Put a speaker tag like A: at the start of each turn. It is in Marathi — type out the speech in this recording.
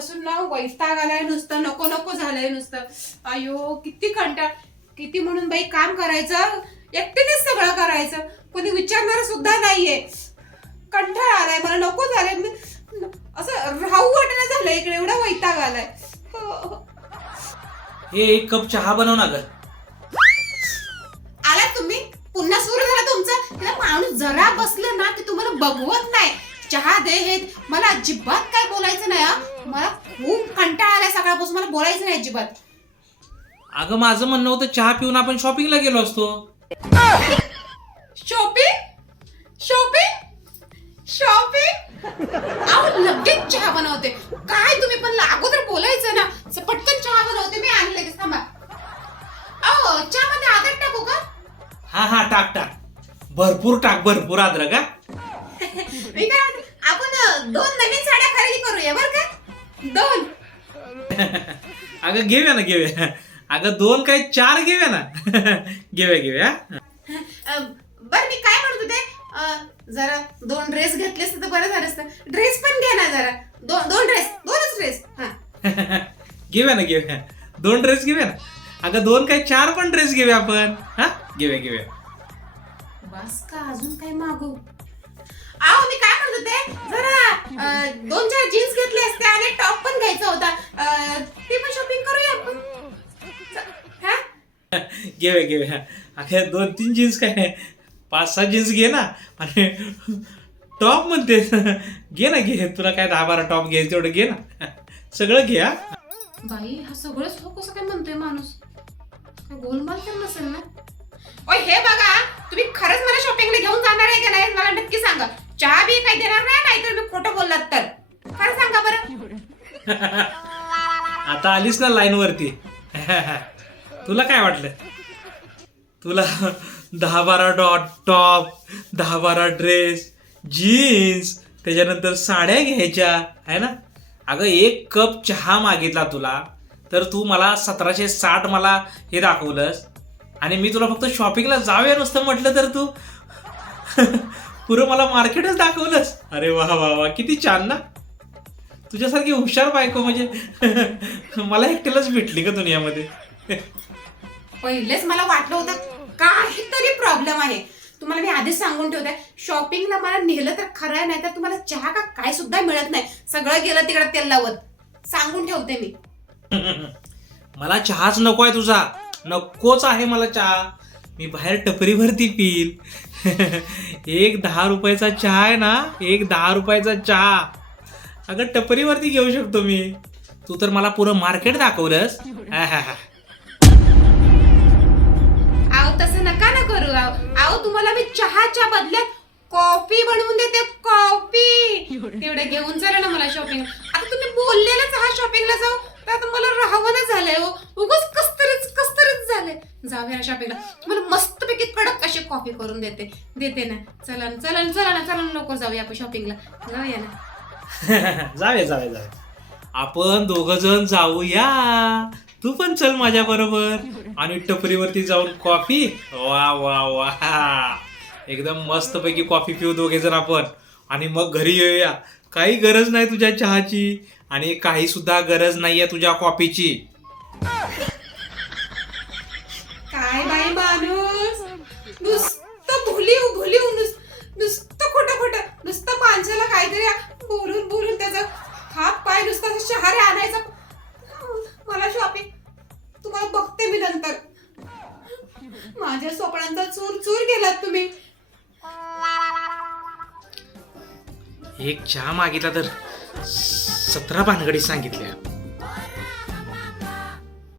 A: सकाळपासून ना वैताग आलाय नुसतं नको नको झालंय नुसतं. अयो किती कंटाळ किती म्हणून बाई काम करायचं? एकटीनेच सगळं करायचं. कोणी विचारणार सुद्धा नाहीये. कंटाळ आलाय मला नको झालंय. असं राहू वाटणं झालंय इकडे एवढा वैताग आलाय. हो.
B: एक कप चहा बनव ना ग.
A: आला तुम्ही? पुन्हा सुरू झाला तुमचं? त्याला माणूस जरा बसलं ना की तुम्हाला बघवत नाही. चहा दे हे. मला अजिबात काय बोलायचं नाही. मला खूप कंटाळा आलाय सकाळपासून मला बोलायचं नाही अजिबात.
B: अगं माझं म्हणणं होतं चहा पिऊन आपण शॉपिंगला गेलो असतो.
A: शॉपिंग शॉपिंग शॉपिंग अहो लगेच चहा बनवते. काय तुम्ही पण अगोदर बोलायचं ना असं पटकन चहा बनवते मी आणले लगेच थांबा. अहो चहा मध्ये आदर टाकू का?
B: हा हा टाक टाक. भरपूर टाक भरपूर
A: मी काय म्हणते, आपण अं, दोन नवीन साड्या खरेदी करूया बरं का? दोन.
B: अगं घेऊया ना घेऊया अगं दोन काय चार घेऊया ना. घेऊया घेऊया
A: बरं मी काय म्हणत होते? जरा दोन ड्रेस घेतलेस तर बरं झालं असतं. ड्रेस पण घे ना जरा. दोन दोन ड्रेस दोनच ड्रेस. हा.
B: घेऊया ना घेऊया दोन ड्रेस घेऊया ना. अगं दोन काय चार पण ड्रेस घेऊया आपण. हा? घेऊया घेऊया
A: बस का अजून काय मागू? आहो मी काय म्हणत होते? जरा दोन चार जीन्स घेतले असते आणि टॉप पण घ्यायचा होता. ते पण शॉपिंग करूया? आपण हा?
B: घेऊया घेऊया. अगं दोन तीन जीन्स काय? पाच सहा जीन्स घे ना. आणि टॉप म्हणते. घे ना घे. तुला काय दहा बारा टॉप घ्यायचं तेवढं घे ना. सगळं घे हा.
A: बाई हा सगळंच हो कसं काय म्हणतोय माणूस? काय गोलमाल तर नसेल ना? ओय हे बघा तुम्ही काही देणार नाही नाहीतर मी खोटं बोललात तर. खरं सांगा बरं.
B: आता आलीस ना लाईन वरती. तुला काय वाटलं? तुला दहा बारा डॉट टॉप दहा बारा ड्रेस जीन्स त्याच्यानंतर साड्या घ्यायच्या आहे ना? अगं एक कप चहा मागितला तुला तर तू मला सतराशे साठ मला हे दाखवलंस. आणि मी तुला फक्त शॉपिंगला जाऊया नुसतं म्हटलं तर तू. पुरं मला मार्केटच दाखवलंस. अरे वा वा वा किती छान ना. तुझ्यासारखी हुशार बायको म्हणजे मला एकट्यालाच भेटली का दुनियामध्ये?
A: पहिलेच मला वाटलं होतं काहीतरी प्रॉब्लेम आहे. तुम्हाला मी आधीच सांगून ठेवते शॉपिंगला मला नेलं तर खरं आहे नाही तर तुम्हाला चहा का काय सुद्धा मिळत नाही. सगळं गेलं तिकडे तेल लावत सांगून ठेवते मी.
B: मला चहाच नको आहे तुझा. नकोच आहे मला चहा. मी बाहेर टपरीवरती पिईल. एक दहा रुपयाचा चहा आहे ना एक दहा रुपयाचा चहा. अगं टपरीवरती घेऊ शकतो मी. तू तर मला पुरं मार्केट दाखवलंस. आहाहा.
A: तसं नका ना करू. आहो तुम्हाला मी चहाच्या बदल्यात कॉफी बनवून देते कॉफी. तेवढे घेऊन चला ना मला शॉपिंग आता तुम्ही बोललेलंच हा शॉपिंगला जाऊ तर आता मला राहावं झालंय हो. उगाच कस्तरीच कस्तरीच झालंय. जाऊया शॉपिंगला तुम्हाला मस्तपैकी कडक अशी कॉफी करून देते. देते ना. चला ना चला ना चला ना चला ना लवकर जाऊया आपण शॉपिंगला जाऊया ना.
B: जाऊया जाऊया जाऊया. आपण दोघ जण जाऊया. तू पण चल माझ्या बरोबर. आणि टपरीवरती जाऊन कॉफी वा वा वा. एकदम मस्त पैकी कॉफी पिऊ दोघे जण आपण. आणि मग घरी येऊया. काही गरज नाही तुझ्या चहाची. आणि काही सुद्धा गरज नाहीये तुझ्या कॉफीची
A: चूर तुम्ही?
B: एक चहा मागितला तर सतरा भानगडी सांगितल्या.